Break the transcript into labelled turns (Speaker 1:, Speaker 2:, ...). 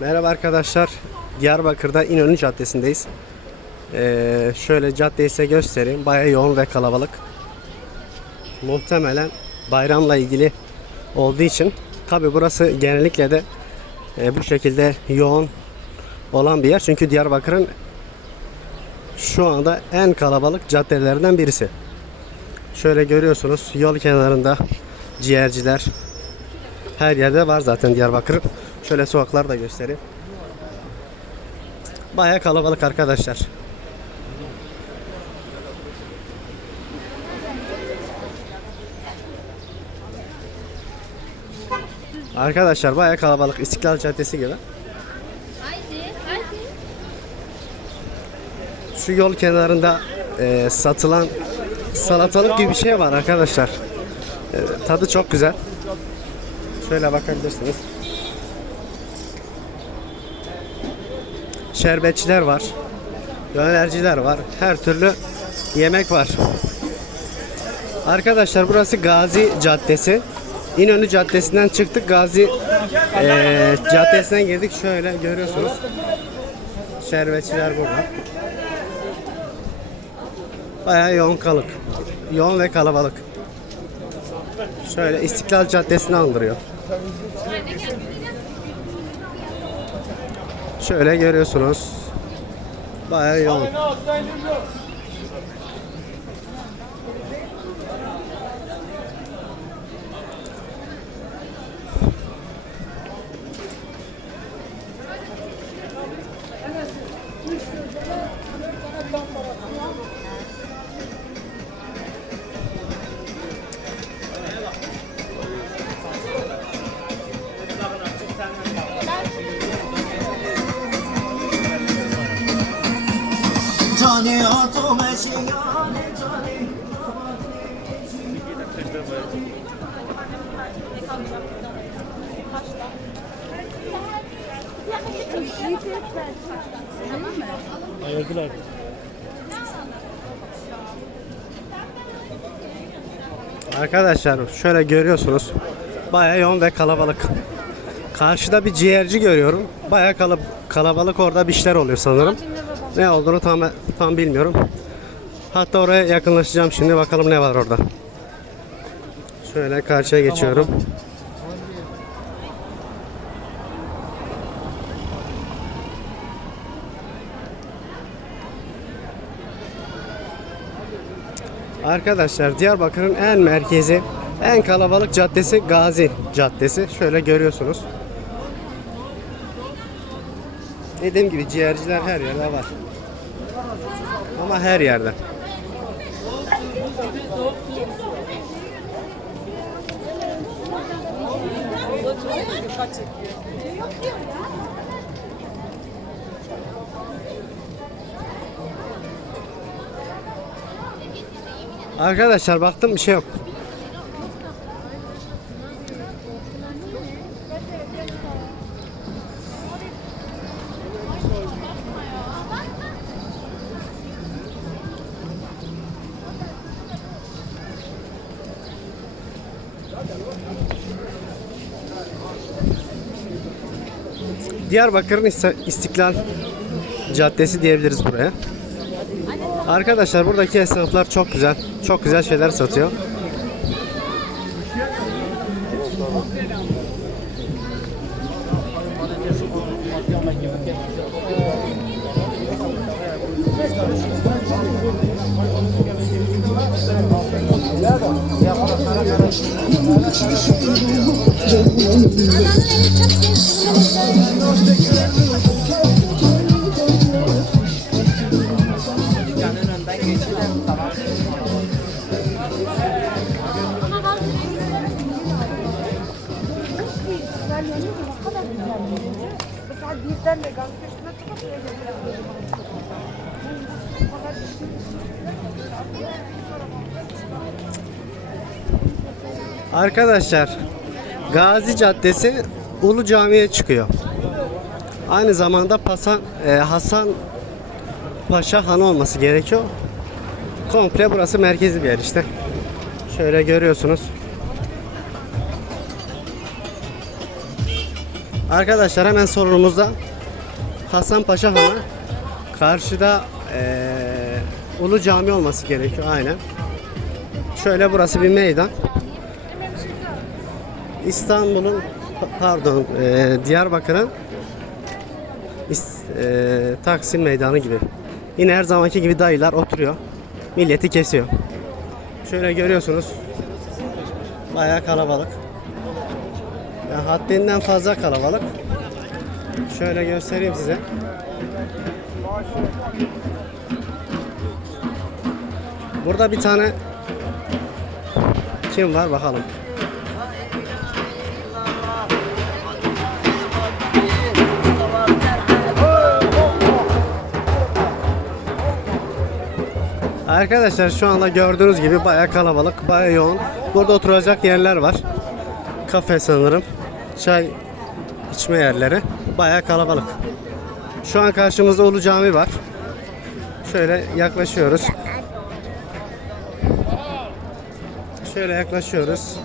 Speaker 1: Merhaba arkadaşlar. Diyarbakır'da İnönü Caddesi'ndeyiz. Ee, şöyle caddeyi size göstereyim. Bayağı yoğun ve kalabalık. Muhtemelen bayramla ilgili olduğu için tabi burası genellikle de e, bu şekilde yoğun olan bir yer. Çünkü Diyarbakır'ın şu anda en kalabalık caddelerinden birisi. Şöyle görüyorsunuz yol kenarında ciğerciler her yerde var zaten Diyarbakır'ın. Şöyle sokakları da göstereyim. Baya kalabalık arkadaşlar. Arkadaşlar baya kalabalık İstiklal Caddesi gibi. Şu yol kenarında e, satılan salatalık gibi bir şey var arkadaşlar. E, tadı çok güzel. Şöyle bakabilirsiniz. Şerbetçiler var. Dönerciler var. Her türlü yemek var. Arkadaşlar burası Gazi Caddesi. İnönü Caddesi'nden çıktık. Gazi e, Caddesi'nden girdik. Şöyle görüyorsunuz. Şerbetçiler burada. Bayağı yoğun kalık. Yoğun ve kalabalık. Şöyle İstiklal Caddesi'ni andırıyor. Şöyle görüyorsunuz. Bayağı yoğun.
Speaker 2: جانی ها تو مسیحان جانی Ayırdılar.
Speaker 1: Arkadaşlar şöyle görüyorsunuz. Baya yoğun ve kalabalık. Karşıda bir ciğerci görüyorum. Baya kalab kalabalık orada bir şeyler oluyor sanırım. Ne olduğunu tam tam bilmiyorum. Hatta oraya yakınlaşacağım şimdi bakalım ne var orada. Şöyle karşıya geçiyorum. Arkadaşlar Diyarbakır'ın en merkezi, en kalabalık caddesi Gazi Caddesi. Şöyle görüyorsunuz. Dediğim gibi ciğerciler her yerde var. Ama her yerde. Arkadaşlar baktım bir şey yok. Diyarbakır'ın İstiklal Caddesi diyebiliriz buraya. Arkadaşlar buradaki esnaflar çok güzel. Çok güzel şeyler satıyor.
Speaker 3: Mesela birden de gaz peşine çıkıp öyle
Speaker 1: Arkadaşlar Gazi Caddesi Ulu Cami'ye çıkıyor. Aynı zamanda Pasan, e, Hasan Paşa Han olması gerekiyor. Komple burası merkezi bir yer işte. Şöyle görüyorsunuz. Arkadaşlar hemen solumuzda Hasan Paşa Hanı. Karşıda eee, Ulu Cami olması gerekiyor aynen. Şöyle burası bir meydan. İstanbul'un pa- pardon eee, Diyarbakır'ın eee, Taksim Meydanı gibi. Yine her zamanki gibi dayılar oturuyor. Milleti kesiyor. Şöyle görüyorsunuz. Bayağı kalabalık. Yani haddinden fazla kalabalık. Şöyle göstereyim size. Burada bir tane kim var bakalım. Arkadaşlar şu anda gördüğünüz gibi bayağı kalabalık, bayağı yoğun. Burada oturacak yerler var. Kafe sanırım. Çay içme yerleri. Bayağı kalabalık. Şu an karşımızda Ulu Cami var. Şöyle yaklaşıyoruz. Şöyle yaklaşıyoruz.